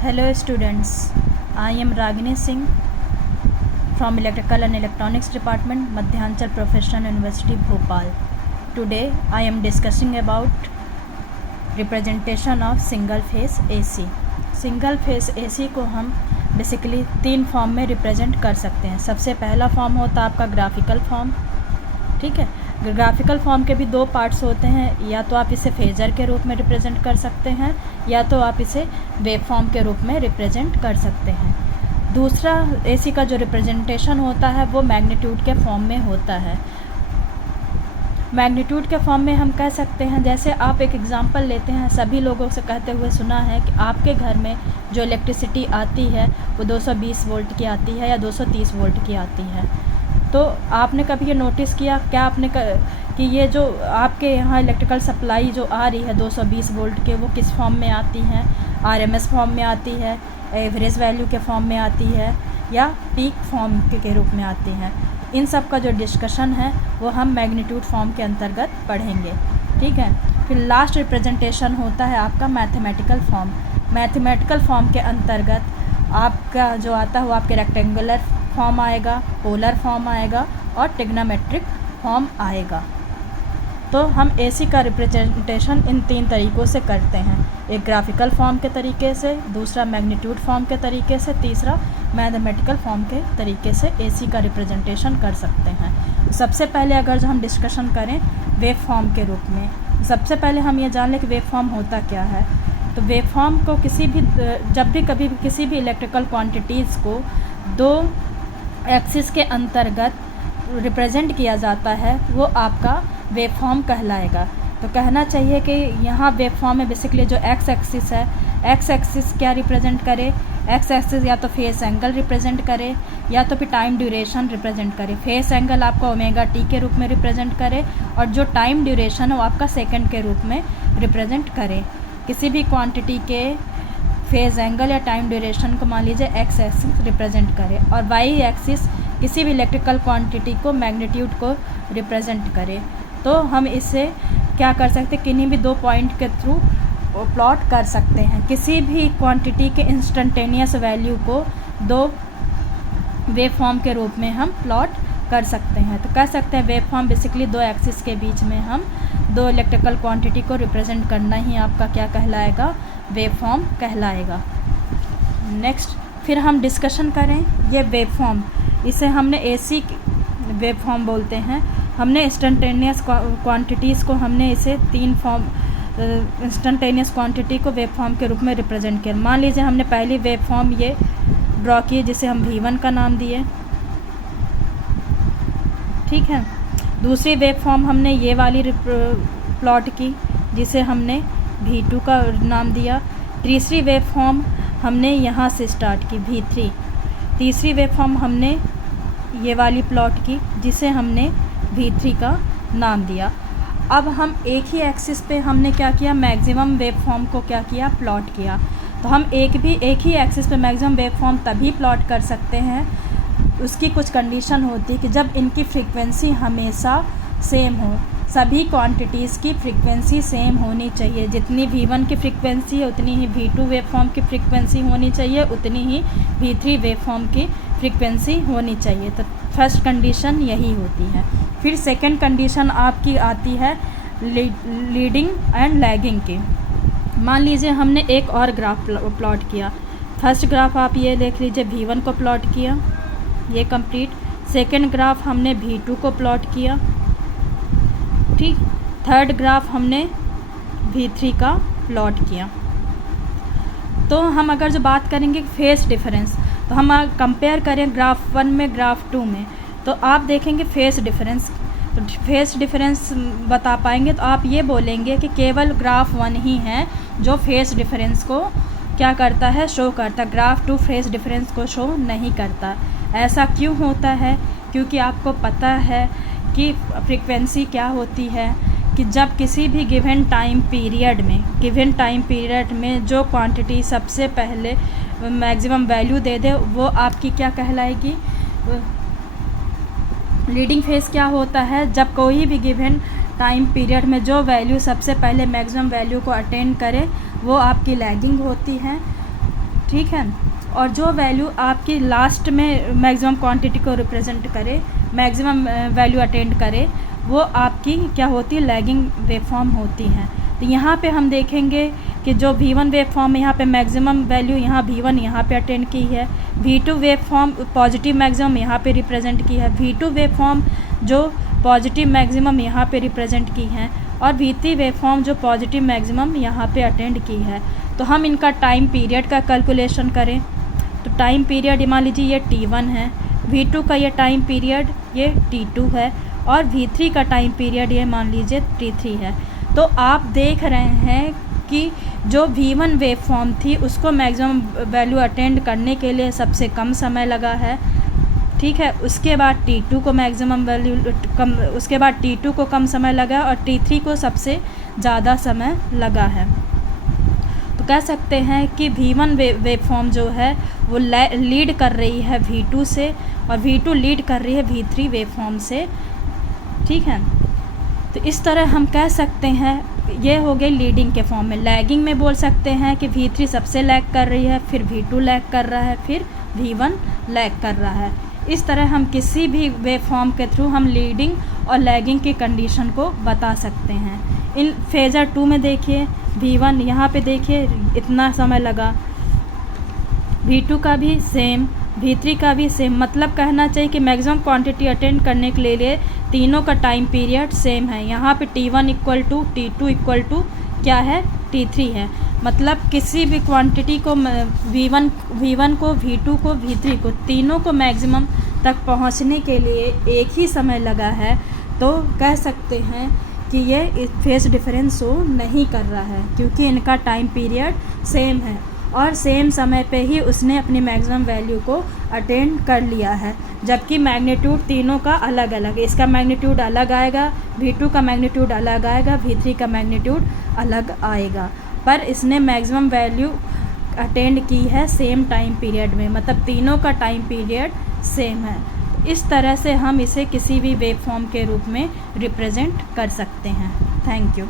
Hello students, I am Ragini Singh from Electrical and Electronics Department, Madhyanchal Professional University, Bhopal. Today I am discussing about representation of single phase AC. Single phase AC को हम basically 3 form में represent कर सकते हैं। सबसे पहला form होता है आपका ग्राफिकल फॉर्म, ठीक है। ग्राफिकल फॉर्म के भी 2 पार्ट्स होते हैं, या तो आप इसे फेजर के रूप में रिप्रेजेंट कर सकते हैं या तो आप इसे वेव फॉर्म के रूप में रिप्रेजेंट कर सकते हैं। दूसरा AC का जो रिप्रेजेंटेशन होता है वो मैग्नीट्यूड के फॉर्म में होता है। मैग्नीट्यूड के फॉर्म में हम कह सकते हैं, जैसे आप एक एग्जांपल लेते हैं, सभी लोगों से कहते हुए सुना है कि आपके घर में जो इलेक्ट्रिसिटी आती है वो 220 वोल्ट की आती है या 230 वोल्ट की आती है। तो आपने कभी ये नोटिस किया क्या कि ये जो आपके यहाँ इलेक्ट्रिकल सप्लाई जो आ रही है 220 वोल्ट के, वो किस फॉर्म में आती हैं? RMS फॉर्म में आती है, एवरेज वैल्यू के फॉर्म में आती है या पीक फॉर्म के रूप में आती हैं? इन सब का जो डिस्कशन है वो हम मैग्नीट्यूड फॉर्म के अंतर्गत पढ़ेंगे, ठीक है। फिर लास्ट रिप्रेजेंटेशन होता है आपका मैथमेटिकल फॉर्म। मैथमेटिकल फॉर्म के अंतर्गत आपका जो आता है वो आपके रेक्टेंगुलर फॉर्म आएगा, पोलर फॉर्म आएगा और ट्रिग्नोमेट्रिक फॉर्म आएगा। तो हम AC का रिप्रेजेंटेशन इन 3 तरीक़ों से करते हैं, एक ग्राफिकल फॉर्म के तरीके से, दूसरा मैग्नीट्यूड फॉर्म के तरीके से, तीसरा मैथमेटिकल फॉर्म के तरीके से AC का रिप्रेजेंटेशन कर सकते हैं। सबसे पहले अगर जो हम डिस्कशन करें वेव फॉर्म के रूप में, सबसे पहले हम ये जान लें कि वेव फॉर्म होता क्या है। तो वेव फॉर्म को जब भी कभी किसी भी इलेक्ट्रिकल क्वांटिटीज़ को 2 एक्सिस के अंतर्गत रिप्रेजेंट किया जाता है वो आपका वेव फॉर्म कहलाएगा। तो कहना चाहिए कि यहाँ वेव फॉर्म में बेसिकली जो एक्स एक्सिस है, एक्स एक्सिस क्या रिप्रेजेंट करे? एक्स एक्सिस या तो फेस एंगल रिप्रेजेंट करे या तो फिर टाइम ड्यूरेशन रिप्रेजेंट करे। फेस एंगल आपका ओमेगा टी के रूप में रिप्रेजेंट करे और जो टाइम ड्यूरेशन है वो आपका सेकंड के रूप में रिप्रेजेंट करे। किसी भी क्वांटिटी के फेज एंगल या टाइम ड्यूरेशन को मान लीजिए एक्स एक्सिस रिप्रेजेंट करे और वाई एक्सिस किसी भी इलेक्ट्रिकल क्वांटिटी को मैग्नीट्यूड को रिप्रेजेंट करे। तो हम इससे क्या कर सकते हैं, किन्हीं भी 2 पॉइंट के थ्रू प्लॉट कर सकते हैं। किसी भी क्वांटिटी के इंस्टेंटेनियस वैल्यू को 2 वेव फॉर्म के रूप में हम प्लॉट कर सकते हैं। तो कह सकते हैं वेव फॉर्म बेसिकली 2 एक्सिस के बीच में हम 2 इलेक्ट्रिकल क्वांटिटी को रिप्रेजेंट करना ही आपका क्या कहलाएगा? वेव फॉर्म कहलाएगा। नेक्स्ट फिर हम डिस्कशन करें ये वेव फॉर्म, इसे हमने AC वेव फॉर्म बोलते हैं। हमने इंस्टेंटेनियस क्वांटिटीज़ को हमने इसे 3 फॉर्म इंस्टेंटेनियस क्वांटिटी को वेव फॉर्म के रूप में रिप्रेजेंट किया। मान लीजिए हमने पहली वेव फॉर्म ये ड्रॉ की जिसे हम V1 का नाम दिए, ठीक है। दूसरी वेव फॉर्म हमने ये वाली प्लॉट की जिसे हमने V2 का नाम दिया। तीसरी वेव फॉर्म हमने यहाँ से स्टार्ट की V3। तीसरी वेव फॉर्म हमने ये वाली प्लॉट की जिसे हमने V3 का नाम दिया। अब हम एक ही एक्सिस पे हमने क्या किया, मैक्सिमम वेव फॉर्म को क्या किया, प्लॉट किया। तो हम एक ही एक्सिस पे मैक्सिमम वेव फॉर्म तभी प्लॉट कर सकते हैं, उसकी कुछ कंडीशन होती है कि जब इनकी फ्रीक्वेंसी हमेशा सेम हो। सभी क्वांटिटीज़ की फ्रीक्वेंसी सेम होनी चाहिए। जितनी V1 की फ्रीक्वेंसी है उतनी ही V2 वेव फॉर्म की फ्रीक्वेंसी होनी चाहिए, उतनी ही V3 वेव फॉर्म की फ्रीक्वेंसी होनी चाहिए। तो फर्स्ट कंडीशन यही होती है। फिर सेकंड कंडीशन आपकी आती है लीडिंग एंड लैगिंग की। मान लीजिए हमने एक और ग्राफ प्लॉट किया। फर्स्ट ग्राफ आप ये देख लीजिए, V1 को प्लॉट किया, ये कंप्लीट। सेकंड ग्राफ हमने V2 को प्लॉट किया, ठीक। थर्ड ग्राफ हमने V3 का प्लॉट किया। तो हम अगर जो बात करेंगे फेस डिफरेंस, तो हम कंपेयर करें ग्राफ 1 में ग्राफ 2 में, तो आप देखेंगे फेस डिफरेंस। तो फेस डिफरेंस बता पाएंगे तो आप ये बोलेंगे कि केवल ग्राफ 1 ही है जो फेस डिफरेंस को क्या करता है, शो करता। ग्राफ 2 फेस डिफरेंस को शो नहीं करता। ऐसा क्यों होता है? क्योंकि आपको पता है कि फ्रीक्वेंसी क्या होती है कि जब किसी भी गिवन टाइम पीरियड में जो क्वांटिटी सबसे पहले मैक्सिमम वैल्यू दे दे वो आपकी क्या कहलाएगी, लीडिंग फेस। क्या होता है, जब कोई भी गिवन टाइम पीरियड में जो वैल्यू सबसे पहले मैक्सिमम वैल्यू को अटेंड करे वो आपकी लैगिंग होती है। ठीक है। और जो वैल्यू आपकी लास्ट में मैक्सिमम क्वांटिटी को रिप्रेजेंट करे, मैक्सिमम वैल्यू अटेंड करे, वो आपकी क्या होती है, लैगिंग वेवफॉर्म होती है। तो यहाँ पे हम देखेंगे कि जो V1 वेवफॉर्म है, यहाँ पे मैक्सिमम वैल्यू यहाँ V1 यहाँ पे अटेंड की है। V2 वेवफॉर्म पॉजिटिव मैक्सिमम यहाँ पे रिप्रेजेंट की है। V2 वेवफॉर्म जो पॉजिटिव मैक्सिमम यहाँ पे रिप्रेजेंट की है, और V3 वेवफॉर्म जो पॉजिटिव मैक्सिमम यहाँ पे अटेंड की है। तो हम इनका टाइम पीरियड का कैलकुलेशन करें तो टाइम पीरियड मान लीजिए ये T1 है, V2 का ये टाइम पीरियड ये T2 है, और V3 का टाइम पीरियड ये मान लीजिए T3 है। तो आप देख रहे हैं कि जो V1 वेवफॉर्म थी उसको मैक्सिमम वैल्यू अटेंड करने के लिए सबसे कम समय लगा है, ठीक है। उसके बाद T2 को मैक्सिमम वैल्यू कम, उसके बाद T2 को कम समय लगा और T3 को सबसे ज़्यादा समय लगा है। तो कह सकते हैं कि V1 वेवफॉर्म जो है वो लीड कर रही है V2 से, और V2 लीड कर रही है V3 वेवफॉर्म से, ठीक है। तो इस तरह हम कह सकते हैं, ये हो गई लीडिंग के फॉर्म में। लैगिंग में बोल सकते हैं कि V3 सबसे लैग कर रही है, फिर V2 लैग कर रहा है, फिर V1 लैग कर रहा है। इस तरह हम किसी भी वेवफॉर्म के थ्रू हम लीडिंग और लैगिंग की कंडीशन को बता सकते हैं। इन फेज़र 2 में देखिए V1 यहाँ पे देखिए इतना समय लगा, V2 का भी सेम, V3 का भी सेम, मतलब कहना चाहिए कि मैक्सिमम क्वांटिटी अटेंड करने के लिए तीनों का टाइम पीरियड सेम है। यहाँ पे T1 equal to T2 equal to क्या है, T3 है। मतलब किसी भी क्वांटिटी को V1 को, V2 को, V3 को, तीनों को मैक्सिमम तक पहुँचने के लिए एक ही समय लगा है। तो कह सकते हैं कि ये फेज डिफरेंस शो नहीं कर रहा है, क्योंकि इनका टाइम पीरियड सेम है और सेम समय पे ही उसने अपनी मैक्सिमम वैल्यू को अटेंड कर लिया है। जबकि मैग्नीट्यूड तीनों का अलग अलग है, इसका मैग्नीट्यूड अलग आएगा, V2 का मैग्नीट्यूड अलग आएगा, V3 का मैग्नीट्यूड अलग आएगा, पर इसने मैक्सिमम वैल्यू अटेंड की है सेम टाइम पीरियड में, मतलब तीनों का टाइम पीरियड सेम है। इस तरह से हम इसे किसी भी वेवफॉर्म के रूप में रिप्रेजेंट कर सकते हैं। Thank you.